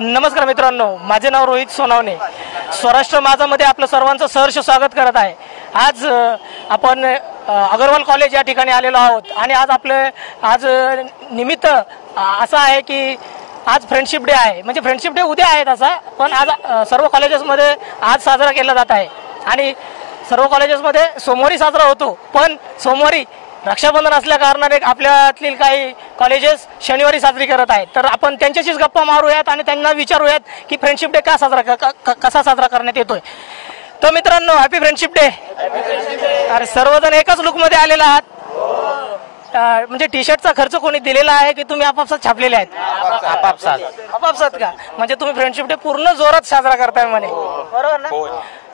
नमस्कार मित्रांनो, माझे नाव रोहित सोनावणे. स्वराष्ट्र माझामध्ये आपलं सर्वांचं सहर्ष स्वागत करत आहे. आज आपण अगरवाल कॉलेज या ठिकाणी आलेलो आहोत आणि आज निमित्त असं आहे की आज फ्रेंडशिप डे आहे. म्हणजे फ्रेंडशिप डे उद्या आहे तसा, पण आज सर्व कॉलेजेसमध्ये आज साजरा केला जात आहे आणि सर्व कॉलेजेसमध्ये सोमवारी साजरा होतो. पण सोमवारी रक्षाबंधन असल्या कारणाने आपल्यातील काही कॉलेजेस शनिवारी साजरी करत आहेत. तर आपण त्यांच्याशीच गप्पा मारूयात आणि त्यांना विचारूयात की फ्रेंडशिप डे कसा साजरा करण्यात येतोय. तर मित्रांनो, हॅपी फ्रेंडशिप डे. अरे सर्वजण एकाच लुकमध्ये आलेला आहात. म्हणजे टी शर्टचा खर्च कोणी दिलेला आहे की तुम्ही आपापसात छापलेले आहेत? आपापसात का? म्हणजे तुम्ही फ्रेंडशिप डे पूर्ण जोरात साजरा करताय म्हणे, बरोबर ना?